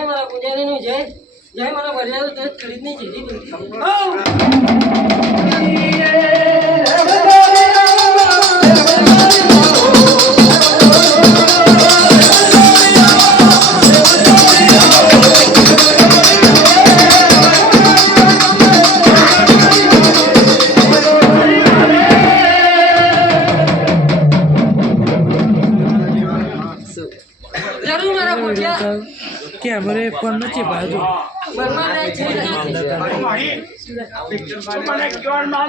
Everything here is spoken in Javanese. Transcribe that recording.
जय माला पुजारी नु जय जय माला भरिया तो खरीदनी जी जी Yeah. कैमरे पर ना चिपा दो